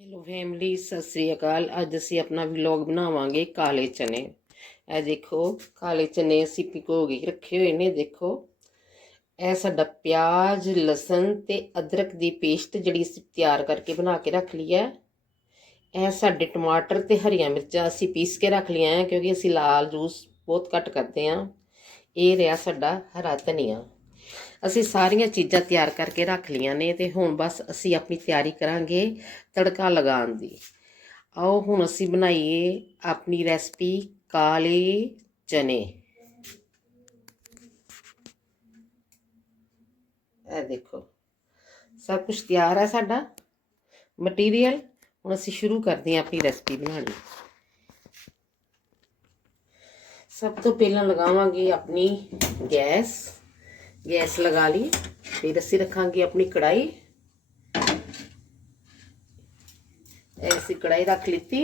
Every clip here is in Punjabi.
ਹੈਲੋ ਫੈਮਿਲੀ ਸਤਿ ਸ੍ਰੀ ਅਕਾਲ। ਅੱਜ ਅਸੀਂ ਆਪਣਾ ਵਲੌਗ ਬਣਾਵਾਂਗੇ ਕਾਲੇ ਚਨੇ। ਇਹ ਦੇਖੋ, ਕਾਲੇ ਚਨੇ ਅਸੀਂ ਭਿਗੋ ਕੇ ਰੱਖੇ ਹੋਏ ਨੇ, ਦੇਖੋ। ਇਹ ਸਾਡਾ ਪਿਆਜ਼, ਲਸਣ ਤੇ ਅਦਰਕ ਦੀ ਪੇਸਟ ਜਿਹੜੀ ਅਸੀਂ ਤਿਆਰ ਕਰਕੇ ਬਣਾ ਕੇ ਰੱਖ ਲਈ ਹੈ। ਇਹ ਸਾਡੇ ਟਮਾਟਰ ਤੇ ਹਰੀਆਂ ਮਿਰਚਾਂ ਅਸੀਂ ਪੀਸ ਕੇ ਰੱਖ ਲਈਆਂ ਕਿਉਂਕਿ ਅਸੀਂ ਲਾਲ ਜੂਸ ਬਹੁਤ ਘੱਟ ਕਰਦੇ ਹਾਂ ਇਹ ਰਿਹਾ ਸਾਡਾ ਹਰਾ ਧਨੀਆ। ਅਸੀਂ ਸਾਰੀਆਂ ਚੀਜ਼ਾਂ ਤਿਆਰ ਕਰਕੇ ਰੱਖ ਲਈਆਂ ਨੇ ਤੇ ਹੁਣ ਬਸ ਅਸੀਂ ਆਪਣੀ ਤਿਆਰੀ ਕਰਾਂਗੇ ਤੜਕਾ ਲਗਾਉਣ ਦੀ। ਆਓ ਹੁਣ ਅਸੀਂ ਬਣਾਈਏ ਆਪਣੀ ਰੈਸਪੀ ਕਾਲੇ ਚਨੇ। ਇਹ ਦੇਖੋ, ਸਭ ਕੁਝ ਤਿਆਰ ਹੈ ਸਾਡਾ। ਮਟੀਰੀਅਲ, ਹੁਣ ਅਸੀਂ ਸ਼ੁਰੂ ਕਰਦੇ ਹਾਂ ਆਪਣੀ ਰੈਸਪੀ ਬਣਾਉਣੀ। ਸਭ ਤੋਂ ਪਹਿਲਾਂ ਲਗਾਵਾਂਗੇ ਆਪਣੀ ਗੈਸ। ਗੈਸ ਲਗਾ ਲਈ ਫਿਰ ਅਸੀਂ ਰੱਖਾਂਗੇ ਆਪਣੀ ਕੜਾਈ ਐਸੀ ਕੜਾਈ ਰੱਖ ਲਿੱਤੀ।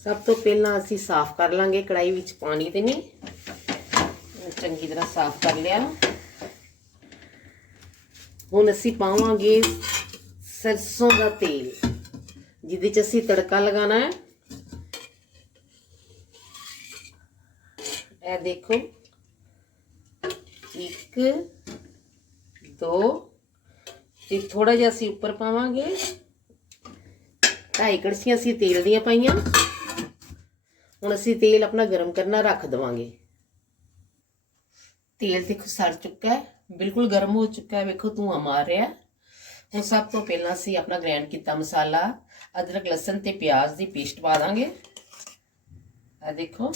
ਸਭ ਤੋਂ ਪਹਿਲਾਂ ਅਸੀਂ ਸਾਫ਼ ਕਰ ਲਾਂਗੇ ਕੜਾਈ ਵਿੱਚ ਪਾਣੀ ਤੇ ਨਹੀਂ। ਚੰਗੀ ਤਰ੍ਹਾਂ ਸਾਫ਼ ਕਰ ਲਿਆ। ਹੁਣ ਅਸੀਂ ਪਾਵਾਂਗੇ ਸਰਸੋਂ ਦਾ ਤੇਲ, ਜਿਹਦੇ ਚ ਅਸੀਂ ਤੜਕਾ ਲਗਾਉਣਾ ਹੈ। ਇਹ ਦੇਖੋ। ਇੱਕ, ਦੋ, ਤੇ ਥੋੜਾ ਜਿਹਾ ਅਸੀਂ ਉੱਪਰ ਪਾਵਾਂਗੇ। ਢਾਈ ਕੜਛੀਆਂ ਅਸੀਂ ਤੇਲ ਦੀਆਂ ਪਾਈਆਂ। ਹੁਣ ਅਸੀਂ ਤੇਲ ਆਪਣਾ ਗਰਮ ਕਰਨਾ ਰੱਖ ਦਵਾਂਗੇ। ਤੇਲ ਦੇਖੋ ਸੜ ਚੁੱਕਾ ਹੈ। ਬਿਲਕੁਲ ਗਰਮ ਹੋ ਚੁੱਕਾ ਹੈ। ਵੇਖੋ ਧੂਆਂ ਮਾਰ ਰਿਹਾ ਹੁਣ ਸਭ ਤੋਂ ਪਹਿਲਾਂ ਅਸੀਂ ਆਪਣਾ ਗ੍ਰੈਂਡ ਕੀਤਾ ਮਸਾਲਾ। ਅਦਰਕ, ਲਸਣ ਤੇ ਪਿਆਜ਼ ਦੀ ਪੇਸਟ ਪਾ ਦਾਂਗੇ। ਆ ਦੇਖੋ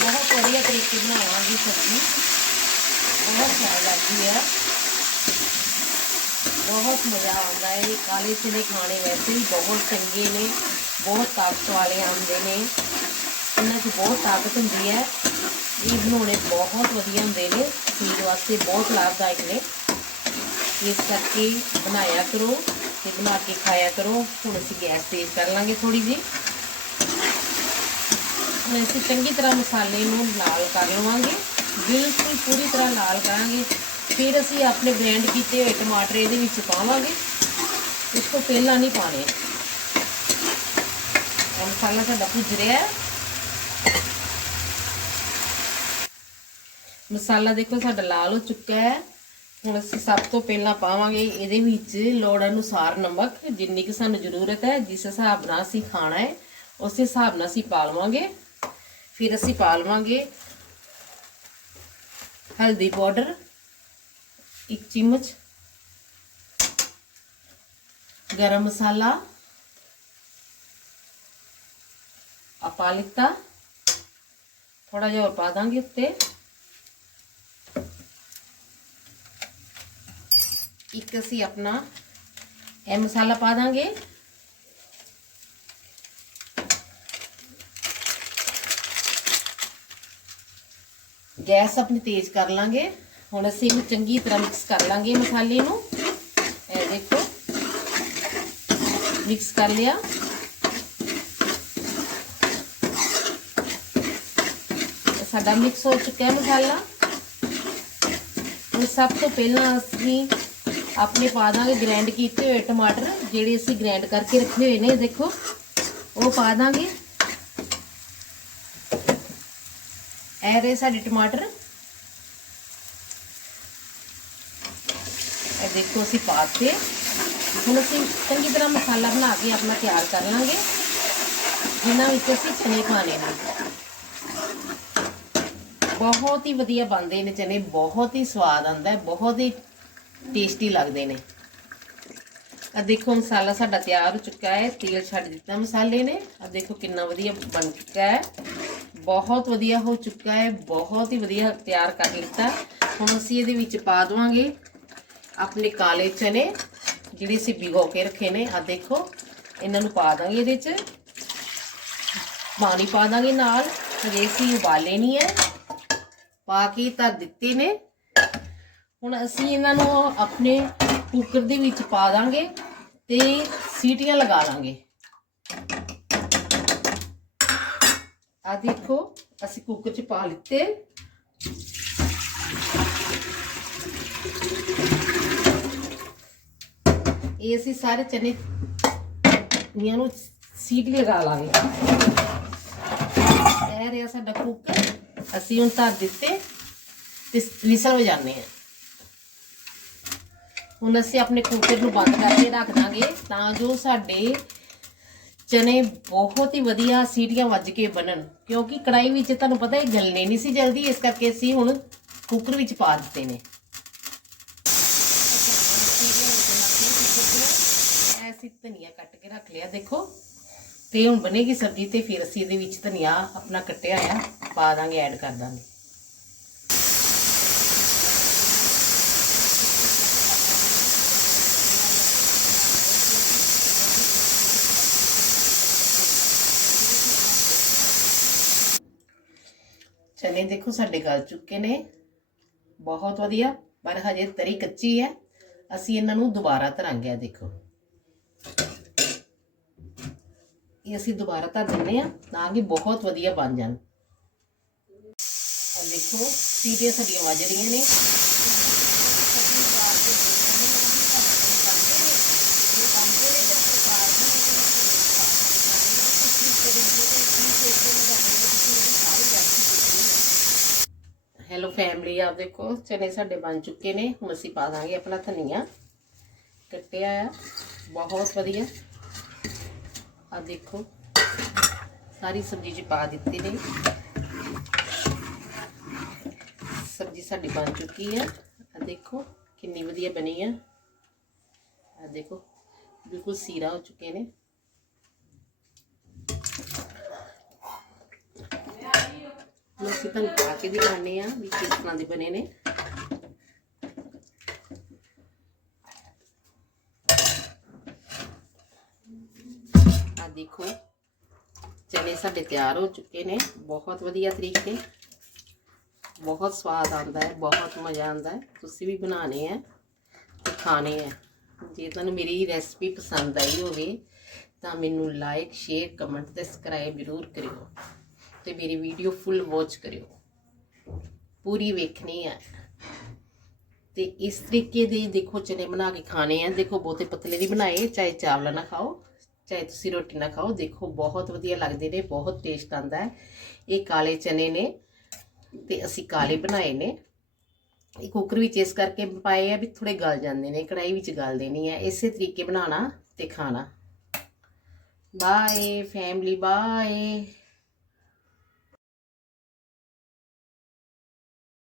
ਬਹੁਤ ਵਧੀਆ ਤਰੀਕੇ ਬਣਾਵਾਂਗੀ ਸਬਜ਼ੀ। ਬਹੁਤ ਸਵਾਦ ਲੱਗਦੀ ਹੈ ਬਹੁਤ ਮਜ਼ਾ ਆਉਂਦਾ ਹੈ ਕਾਲੇ ਚਨੇ ਖਾਣੇ ਵੈਸੇ ਵੀ ਬਹੁਤ ਚੰਗੇ ਨੇ। ਬਹੁਤ ਤਾਕਤ ਵਾਲੇ ਆਉਂਦੇ ਨੇ। ਇਹਨਾਂ 'ਚ ਬਹੁਤ ਤਾਕਤ ਹੁੰਦੀ ਹੈ। ਇਹ ਬਣਾਉਣੇ ਬਹੁਤ ਵਧੀਆ ਹੁੰਦੇ ਨੇ। ਸਰੀਰ ਵਾਸਤੇ ਬਹੁਤ ਲਾਭਦਾਇਕ ਨੇ। ਇਸ ਕਰਕੇ ਬਣਾਇਆ ਕਰੋ ਤੇ ਬਣਾ ਕੇ ਖਾਇਆ ਕਰੋ। ਹੁਣ ਅਸੀਂ ਗੈਸ ਤੇਜ਼ ਕਰ ਲਾਂਗੇ ਥੋੜੀ ਜਿਹੀ। ਹੁਣ ਅਸੀਂ ਚੰਗੀ ਤਰ੍ਹਾਂ ਮਸਾਲੇ ਨੂੰ ਲਾਲ ਕਰ ਲਵਾਂਗੇ। ਬਿਲਕੁਲ ਪੂਰੀ ਤਰ੍ਹਾਂ ਲਾਲ ਕਰਾਂਗੇ। ਫਿਰ ਅਸੀਂ ਆਪਣੇ ਗ੍ਰਾਈਂਡ ਕੀਤੇ ਹੋਏ ਟਮਾਟਰ ਇਹਦੇ ਵਿੱਚ ਪਾਵਾਂਗੇ। ਇਸ ਤੋਂ ਪਹਿਲਾਂ ਨਹੀਂ ਪਾਣੇ। ਮਸਾਲਾ ਸਾਡਾ ਭੁੱਜ ਰਿਹਾ ਹੈ। ਮਸਾਲਾ ਦੇਖੋ ਸਾਡਾ ਲਾਲ ਹੋ ਚੁੱਕਾ ਹੈ। ਹੁਣ ਅਸੀਂ ਸਭ ਤੋਂ ਪਹਿਲਾਂ ਪਾਵਾਂਗੇ ਇਹਦੇ ਵਿੱਚ ਲੋੜ ਅਨੁਸਾਰ ਨਮਕ, ਜਿੰਨੀ ਕਿ ਸਾਨੂੰ ਜ਼ਰੂਰਤ ਹੈ, ਜਿਸ ਹਿਸਾਬ ਨਾਲ ਅਸੀਂ ਖਾਣਾ ਹੈ, ਉਸੇ ਹਿਸਾਬ ਨਾਲ ਅਸੀਂ ਪਾ ਲਵਾਂਗੇ। ਫਿਰ ਅਸੀਂ ਪਾ ਲਵਾਂਗੇ ਹਲਦੀ ਪਾਊਡਰ ਇੱਕ ਚਮਚ ਗਰਮ ਮਸਾਲਾ ਆ ਪਾ ਲਿੱਤਾ ਥੋੜਾ ਜਿਹਾ ਹੋਰ ਪਾ ਦਾਂਗੇ ਉੱਤੇ ਇੱਕ ਅਸੀਂ ਆਪਣਾ ਇਹ ਮਸਾਲਾ ਪਾ ਦਾਂਗੇ ਗੈਸ ਆਪਣੀ ਤੇਜ਼ ਕਰ ਲਾਂਗੇ। ਹੁਣ ਅਸੀਂ ਇਹਨੂੰ ਚੰਗੀ ਤਰ੍ਹਾਂ ਮਿਕਸ ਕਰ ਲਾਂਗੇ ਮਸਾਲੇ ਨੂੰ। ਇਹ ਦੇਖੋ। ਮਿਕਸ ਕਰ ਲਿਆ। ਇਹ ਸਾਡਾ ਮਿਕਸ ਹੋ ਚੁੱਕਾ ਹੈ ਮਸਾਲਾ। ਹੁਣ ਸਭ ਤੋਂ ਪਹਿਲਾਂ ਅਸੀਂ ਆਪਣੇ ਪਾ ਦਾਂਗੇ ਗ੍ਰਾਈਂਡ ਕੀਤੇ ਹੋਏ ਟਮਾਟਰ, ਜਿਹੜੇ ਅਸੀਂ ਗ੍ਰਾਈਂਡ ਕਰਕੇ ਰੱਖੇ ਹੋਏ ਨੇ ਦੇਖੋ। ਉਹ ਪਾ ਦਾਂਗੇ। ਇਹ ਰਹੇ ਸਾਡੇ ਟਮਾਟਰ। ਇਹ ਦੇਖੋ ਅਸੀਂ ਪਾਤੇ ਹੁਣ ਅਸੀਂ ਚੰਗੀ ਤਰ੍ਹਾਂ ਮਸਾਲਾ ਬਣਾ ਕੇ ਆਪਣਾ ਤਿਆਰ ਕਰ ਲਾਂਗੇ। ਜਿਨ੍ਹਾਂ ਵਿੱਚ ਅਸੀਂ ਚਨੇ ਪਾਣੇ ਨੇ। ਬਹੁਤ ਹੀ ਵਧੀਆ ਬਣਦੇ ਨੇ ਚਨੇ, ਬਹੁਤ ਹੀ ਸਵਾਦ ਆਉਂਦਾ ਹੈ, ਬਹੁਤ ਹੀ ਟੇਸਟੀ ਲੱਗਦੇ ਨੇ। ਆ ਦੇਖੋ ਮਸਾਲਾ ਸਾਡਾ ਤਿਆਰ ਹੋ ਚੁੱਕਾ ਹੈ, ਤੇਲ ਛੱਡ ਦਿੱਤਾ ਮਸਾਲੇ ਨੇ। ਆ ਦੇਖੋ ਕਿੰਨਾ ਵਧੀਆ ਬਣ ਚੁੱਕਾ ਹੈ। ਬਹੁਤ ਵਧੀਆ ਹੋ ਚੁੱਕਾ ਹੈ, ਬਹੁਤ ਹੀ ਵਧੀਆ ਤਿਆਰ ਕਰ ਲਿੱਤਾ। ਹੁਣ ਅਸੀਂ ਇਹਦੇ ਵਿੱਚ ਪਾ ਦਵਾਂਗੇ ਆਪਣੇ ਕਾਲੇ ਚਨੇ, ਜਿਹੜੇ ਅਸੀਂ ਭਿਗੋ ਕੇ ਰੱਖੇ ਨੇ। ਆ ਦੇਖੋ, ਇਹਨਾਂ ਨੂੰ ਪਾ ਦਾਂਗੇ ਇਹਦੇ 'ਚ। ਪਾਣੀ ਪਾ ਦਾਂਗੇ ਨਾਲ, ਹਜੇ ਅਸੀਂ ਉਬਾਲੇ ਨਹੀਂ ਹੈ। ਪਾ ਕੇ ਤਾਂ ਦਿੱਤੇ ਨੇ। ਹੁਣ ਅਸੀਂ ਇਹਨਾਂ ਨੂੰ ਆਪਣੇ ਕੁੱਕਰ ਦੇ ਵਿੱਚ ਪਾ ਦਾਂਗੇ ਤੇ ਸੀਟੀਆਂ ਲਗਾ ਲਾਂਗੇ ਆ ਦੇਖੋ, ਅਸੀਂ ਕੁੱਕਰ ਚ ਪਾ ਲਿੱਤੇ। ਇਹ ਅਸੀਂ ਸਾਰੇ ਚਨੇ ਨੀਆਂ ਨੂੰ ਸੀਟੀ ਲਗਾ ਲਾਂਗੇ। ਇਹ ਰਿਹਾ ਸਾਡਾ ਕੁੱਕਰ। ਅਸੀਂ ਹੁਣ ਧਰ ਦਿੱਤੇ ਤੇ ਵਿਸਲ ਵਜਾਣੇ ਆ ਹੁਣ ਅਸੀਂ ਆਪਣੇ ਕੁੱਕਰ ਨੂੰ ਬੰਦ ਕਰਕੇ ਰੱਖ ਦਾਂਗੇ ਤਾਂ ਜੋ ਸਾਡੇ ਚਨੇ ਬਹੁਤ ਹੀ ਵਧੀਆ ਸੀਟੀਆਂ ਵੱਜ ਕੇ ਬਣਨ। ਕਿਉਂਕਿ ਕੜਾਈ ਵਿੱਚ ਤੁਹਾਨੂੰ ਪਤਾ ਇਹ ਗਲਨੇ ਨਹੀਂ ਸੀ ਜਲਦੀ, ਇਸ ਕਰਕੇ ਅਸੀਂ ਹੁਣ ਕੁੱਕਰ ਵਿੱਚ ਪਾ ਦਿੱਤੇ ਨੇ। ਅਸੀਂ ਧਨੀਆ ਕੱਟ ਕੇ ਰੱਖ ਲਿਆ, ਦੇਖੋ। ਤੇ ਹੁਣ ਬਣੇਗੀ ਸਬਜ਼ੀ ਤੇ ਫਿਰ ਅਸੀਂ ਇਹਦੇ ਵਿੱਚ ਧਨੀਆ ਆਪਣਾ ਕੱਟਿਆ ਆ ਪਾ ਦਾਂਗੇ ਐਡ ਕਰ ਦਾਂਗੇ। ਚਨੇ ਦੇਖੋ ਸਾਡੇ ਗਲ ਚੁੱਕੇ ਨੇ। ਬਹੁਤ ਵਧੀਆ, ਪਰ ਹਜੇ ਤਰੀ ਕੱਚੀ ਹੈ। ਅਸੀਂ ਇਹਨਾਂ ਨੂੰ ਦੁਬਾਰਾ ਧਰਾਂਗੇ ਆ ਦੇਖੋ। ਇਹ ਅਸੀਂ ਦੁਬਾਰਾ ਤਾਂ ਦਿੰਨੇ ਆ ਤਾਂ ਕਿ ਬਹੁਤ ਵਧੀਆ ਬਣ ਜਾਣ। ਆ ਦੇਖੋ ਸੀਟੀਆਂ ਸਾਡੀਆਂ ਵੱਜ ਰਹੀਆਂ ਨੇ। ਹੈਲੋ ਫੈਮਿਲੀ ਆ ਦੇਖੋ ਚਨੇ ਸਾਡੇ ਬਣ ਚੁੱਕੇ ਨੇ ਹੁਣ ਅਸੀਂ ਪਾ ਦਾਂਗੇ ਆਪਣਾ ਧਨੀਆ ਕੱਟਿਆ ਆ ਬਹੁਤ ਵਧੀਆ ਆ ਦੇਖੋ ਸਾਰੀ ਸਬਜ਼ੀ ਚ ਪਾ ਦਿੱਤੀ ਨੇ ਸਬਜ਼ੀ ਸਾਡੀ ਬਣ ਚੁੱਕੀ ਹੈ ਆ ਦੇਖੋ ਕਿੰਨੀ ਵਧੀਆ ਬਣੀ ਹੈ ਆ ਦੇਖੋ ਬਿਲਕੁਲ ਸੀਰਾ ਹੋ ਚੁੱਕੇ ਨੇ ਹੁਣ ਅਸੀਂ ਤੁਹਾਨੂੰ ਪਾ ਕੇ ਦਿਖਾਉਂਦੇ ਆ ਵੀ ਕਿਸ ਤਰ੍ਹਾਂ ਦੇ ਬਣੇ ਨੇ। ਆ ਦੇਖੋ, ਚਨੇ ਸਾਡੇ ਤਿਆਰ ਹੋ ਚੁੱਕੇ ਨੇ, ਬਹੁਤ ਵਧੀਆ ਤਰੀਕੇ। ਬਹੁਤ ਸਵਾਦ ਆਉਂਦਾ ਹੈ, ਬਹੁਤ ਮਜ਼ਾ ਆਉਂਦਾ ਹੈ। ਤੁਸੀਂ ਵੀ ਬਣਾਣੇ ਆ ਤੇ ਖਾਣੇ ਆ ਜੇ ਤੁਹਾਨੂੰ ਮੇਰੀ ਰੈਸਪੀ ਪਸੰਦ ਆਈ ਹੋਵੇ ਤਾਂ ਮੈਨੂੰ ਲਾਈਕ ਸ਼ੇਅਰ ਕਮੈਂਟ ਤੇ ਸਬਸਕ੍ਰਾਈਬ ਜ਼ਰੂਰ ਕਰਿਓ। ਤੇ ਮੇਰੀ ਵੀਡੀਓ ਫੁੱਲ ਵਾਚ ਕਰਿਓ। ਪੂਰੀ ਵੇਖਣੀ ਹੈ ਤੇ ਇਸ ਤਰੀਕੇ ਦੇ ਦੇਖੋ ਚਨੇ ਬਣਾ ਕੇ ਖਾਣੇ ਆ। ਦੇਖੋ ਬਹੁਤੇ ਪਤਲੇ ਨਹੀਂ ਬਣਾਏ, ਚਾਹੇ ਚਾਵਲ ਨਾ ਖਾਓ, ਚਾਹੇ ਤੁਸੀਂ ਰੋਟੀ ਨਾ ਖਾਓ। ਦੇਖੋ ਬਹੁਤ ਵਧੀਆ ਲੱਗਦੇ ਨੇ, ਬਹੁਤ ਟੇਸਟ ਆਂਦਾ ਹੈ। ਇਹ ਕਾਲੇ ਚਨੇ ਨੇ ਤੇ ਅਸੀਂ ਕਾਲੇ ਬਣਾਏ ਨੇ। ਇਹ ਕੁੱਕਰ ਵਿੱਚ ਇਸ ਕਰਕੇ ਪਾਏ ਆ ਵੀ ਥੋੜੇ ਗਲ ਜਾਂਦੇ ਨੇ ਕੜਾਈ ਵਿੱਚ ਗਲ ਦੇਣੀ ਆ। ਇਸੇ ਤਰੀਕੇ ਬਣਾਉਣਾ ਤੇ ਖਾਣਾ। Bye family bye